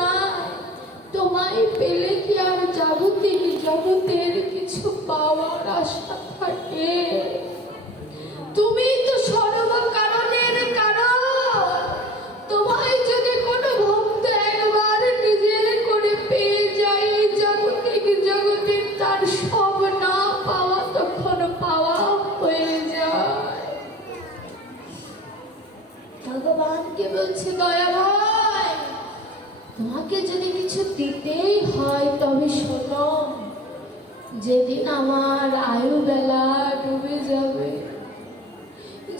নাই, তোমায় পেলে কি আর জাগতিক জগতের কিছু পাওয়ার আশা থাকে? তুমি তো সর্ব কারণের কারণ। তোমায় যদি কোনো ভক্ত একবার নিজের করে পেয়ে যায়, জাগতিক জগতের তার সব না পাওয়া তখন পাওয়া হয়ে যায়। ভগবানকে বলছে, দয়া ভাই, তোমাকে যদি কিছু দিতেই হয় তবে শোনো, যেদিন আমার আয়ু বেলা ডুবে যাবে,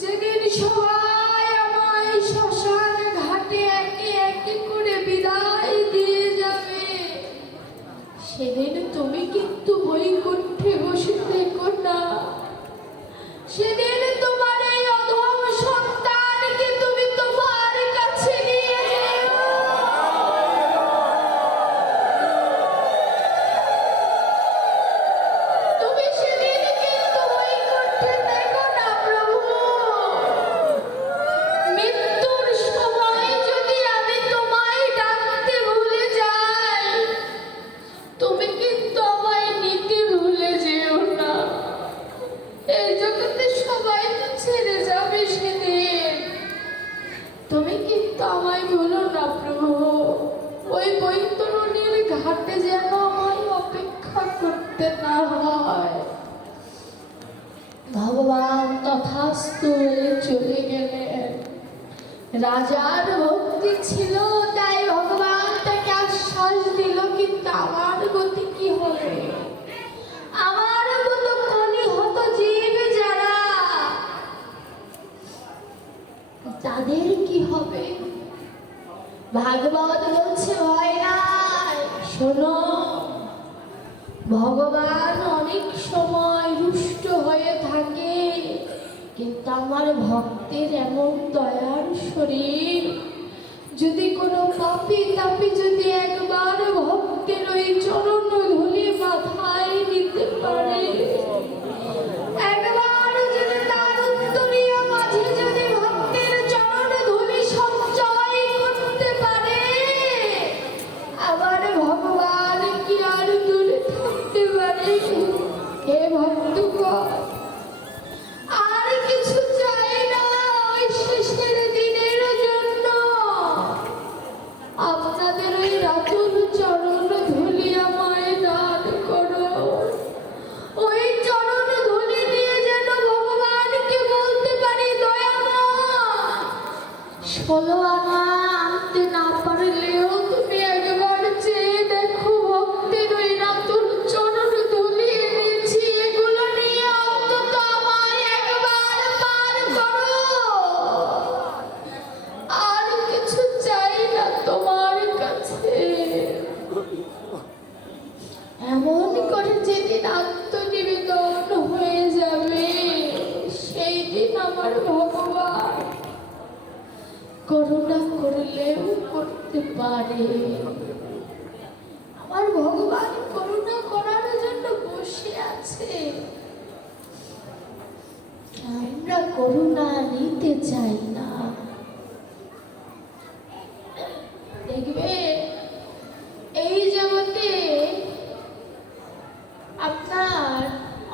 যেদিন সবাই আমায় শ্মশান ঘাটে একে একে করে বিদায় দিয়ে যাবে, সেদিন তুমি কিন্তু বৈকুণ্ঠে বসে থেকো না। সেদিন তোমার এই অধম সন্তানকে তুমি তোমার কাছে নিয়ে যেও। তুমি সেদিন কিন্তু বৈকুণ্ঠে থেকো না প্রভু। মৃত্যুর সময় যদি আমি তোমায় ডাকতে ভুলে যাই, তুমি কিন্তু আমায় নিতে ভুলে যেও না। এই জগতে সবাই তো ছেড়ে যাবে সেদিন, তুমি কিন্তু আমায় ভুলো না প্রভু। ওই বৈতরণীর ঘাটে যেন আমায় অপেক্ষা করতে না হয়। ভগবান তথাস্তু বলে চলে গেলেন। রাজার ভক্তি ছিল তাই ভগবান তাকে আশ্বাস দিল, কিন্তু আমার গতি কি হবে? আমার মতো কনিহত জীব যারা, তাদের কি হবে? ভাগবত বলছে, ভয় নাই, শোনো, ভগবান অনেক সময় রুষ্ট হয়ে থাকে, কিন্তু আমার ভক্তের এমন দয়ার শরীর, যদি কোনো পাপী তাপি যদি একবার ভক্তের ওই চরণ ধুলি মাথায় নিতে পারে, একবার যদি তার উত্তরীয় মাঝে যদি ভক্তের চরণ ধুলি সঞ্চয় করতে পারে, আবার ভগবান কি আর দূরে থাকতে পারে? হে ভক্তগণ, আর কিছু চাই না ওই শেষের দিনের জন্য। আপনাদের ওই রাতুল চরণ ধুলি আমায় দান করো। ওই চরণ ধুলি দিয়ে যেন ভগবানকে বলতে পারি, দয়াময়, 16 আনা আনতে না পারলেও তুমি একবার চেয়ে দেখো, ভক্তের ওই রাতুল চরণ ধুলি এনেছি, এগুলো নিয়ে অন্তত আমায় একবার পার করো। আর কিছু চাই না তোমার কাছে। এমন করে যেদিন আত্মনিবেদন হয়ে যাবে, সেই দিন আমার ভগবান করুণা করলেও করতে পারে। আমার ভগবান করুণা করার জন্য বসে আছে, আমরা করুণা নিতে চাই না। দেখবে এই জগতে আপনার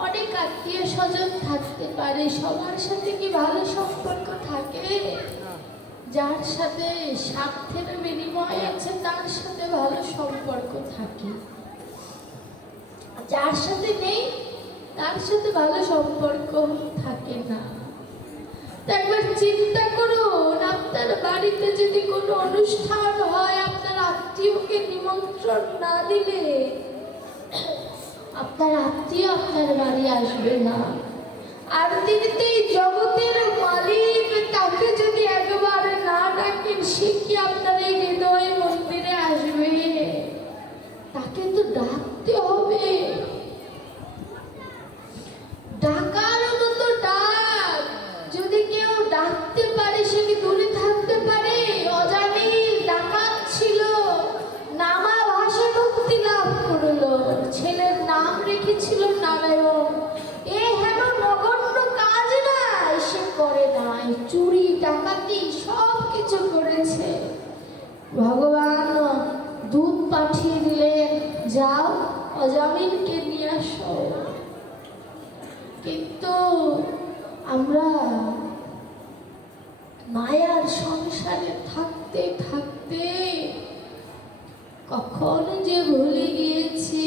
অনেক আত্মীয় স্বজন থাকতে পারে, সবার সাথে কি ভালো সম্পর্ক থাকে? যার সাথে স্বার্থের বিনিময় আছে তার সাথে ভালো সম্পর্ক থাকে, যার সাথে নেই তার সাথে ভালো সম্পর্ক থাকে না। একবার চিন্তা করুন, আপনার বাড়িতে যদি কোনো অনুষ্ঠান হয়, আপনার আত্মীয়কে নিমন্ত্রণ না দিলে আপনার আত্মীয় আপনার বাড়ি আসবে না। আর তিনি তো এই জগতের মালিক, তাকে যদি একবার না ডাকেন, সে কি আপনার এই হৃদয় মন্দিরে আসবে? তাকে তো ডাকতে হবে। ডাকার মতো ডাক যদি কেউ ডাকতে পারে, সে কি দূরে থাকতে পারে? অজামিল ডাকাত ছিল, নামা ভাষা মুক্তি লাভ করলো, ছেলের নাম রেখেছিল নারায়ণ। এ হেন নগণ্য কাজ নাই, সে করে নাই। যাও অজামিনকে নিয়ে আসো। কিন্তু আমরা মায়ার সংসারে থাকতে থাকতে কখন যে ভুলে গিয়েছি।